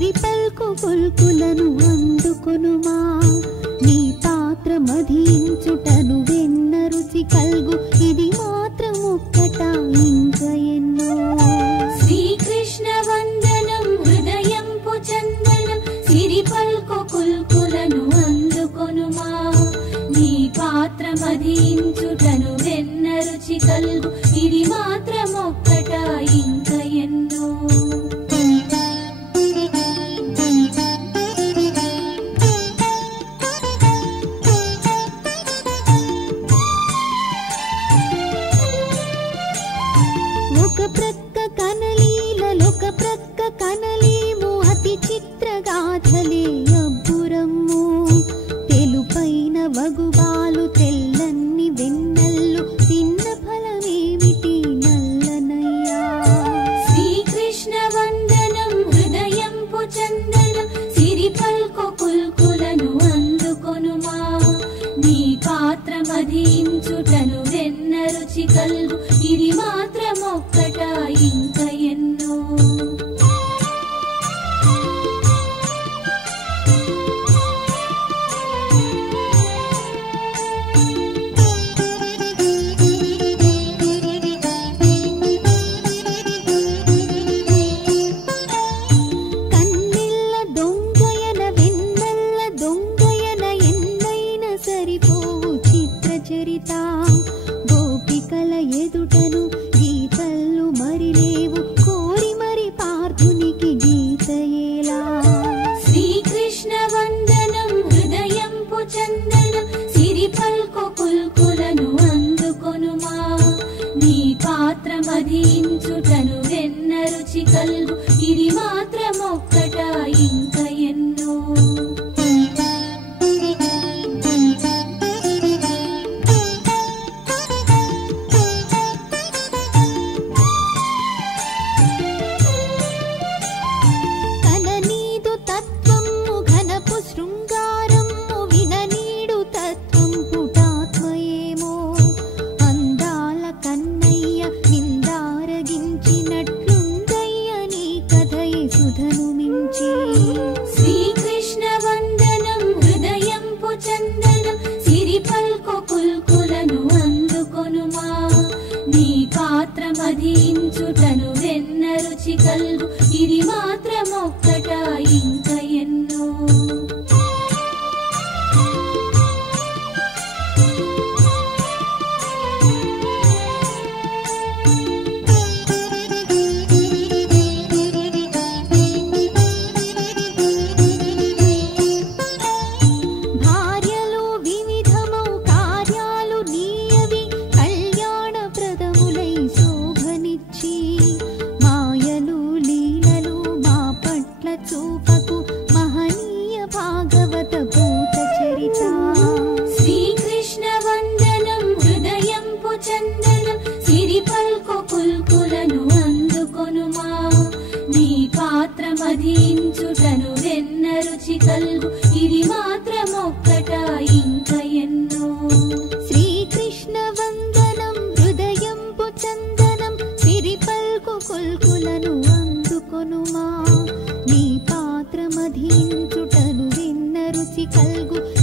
నీరి పల్కు కొల్కులను అందుకొనుమా? నీ పాత్ర మధించుటను వెన్న రుచి కల్గు. ఇది మాత్రం ఒక్కట ఇంకా ఎన్నో. శ్రీకృష్ణ వందనం హృదయం చందనం సిరి పల్కు కొల్కులను అందుకొనుమా? నీ పాత్ర మధించుటను వెన్న రుచి కల్గు. अधि ఆరాధించుటను వెన్న రుచి కల్గు. ఇది మాత్రమొక్క సల్వు ఇది మాత్రం ఒక్కట ఇంక ఎన్నో. శ్రీకృష్ణ వందనం హృదయంపు చందనం సిరిపల్కు కొల్కులను అందుకొనుమా. నీ పాత్రమధీంచుటను విన్న రుచి కల్గు.